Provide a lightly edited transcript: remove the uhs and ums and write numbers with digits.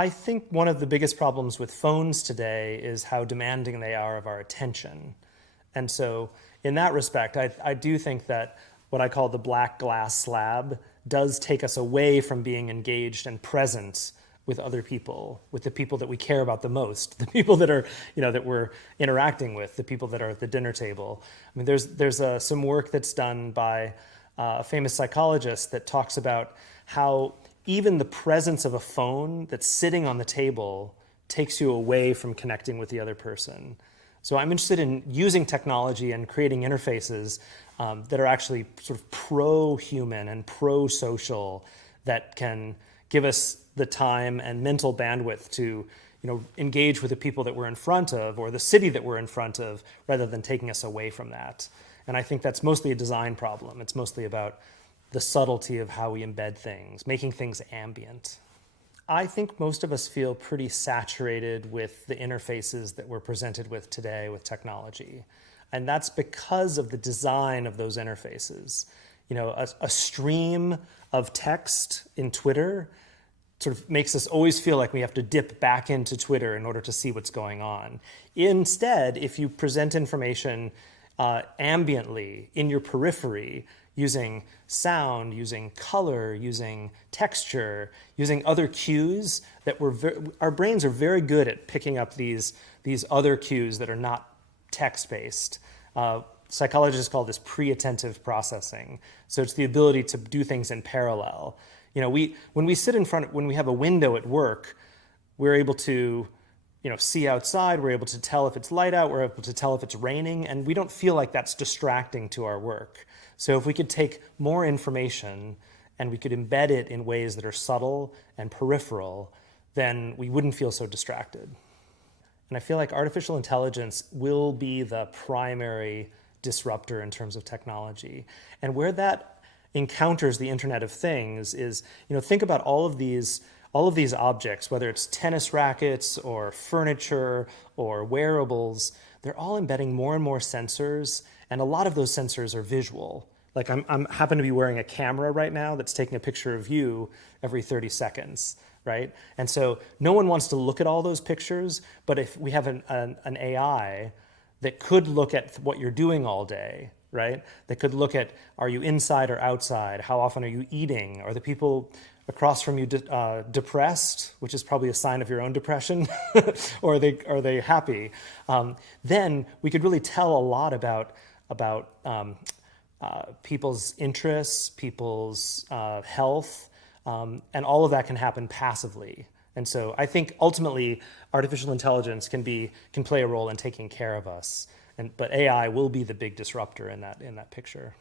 I think one of the biggest problems with phones today is how demanding they are of our attention. And so in that respect, I do think that what I call the black glass slab does take us away from being engaged and present with other people, with the people that we care about the most, the people that are, that we're interacting with, the people that are at the dinner table. I mean, there's some work that's done by a famous psychologist that talks about how even the presence of a phone that's sitting on the table takes you away from connecting with the other person. So I'm interested in using technology and creating interfaces that are actually sort of pro-human and pro-social, that can give us the time and mental bandwidth to engage with the people that we're in front of or the city that we're in front of, rather than taking us away from that. And I think that's mostly a design problem. It's mostly about the subtlety of how we embed things, making things ambient. I think most of us feel pretty saturated with the interfaces that we're presented with today with technology. And that's because of the design of those interfaces. A stream of text in Twitter sort of makes us always feel like we have to dip back into Twitter in order to see what's going on. Instead, if you present information ambiently in your periphery, using sound, using color, using texture, using other cues, that our brains are very good at picking up these other cues that are not text-based. Psychologists call this pre-attentive processing. So it's the ability to do things in parallel. When we sit in front, when we have a window at work, we're able to see outside, we're able to tell if it's light out, we're able to tell if it's raining, and we don't feel like that's distracting to our work. So if we could take more information and we could embed it in ways that are subtle and peripheral, then we wouldn't feel so distracted. And I feel like artificial intelligence will be the primary disruptor in terms of technology. And where that encounters the Internet of Things is, think about all of these objects, whether it's tennis rackets or furniture or wearables, they're all embedding more and more sensors, and a lot of those sensors are visual. Like I'm happen to be wearing a camera right now that's taking a picture of you every 30 seconds, right? And so no one wants to look at all those pictures, but if we have an AI that could look at what you're doing all day, right? That could look at, are you inside or outside? How often are you eating? Are the people across from you depressed, which is probably a sign of your own depression, or are they happy? Then we could really tell a lot about people's interests, people's health, and all of that can happen passively. And so I think ultimately artificial intelligence can play a role in taking care of us, but AI will be the big disruptor in that picture.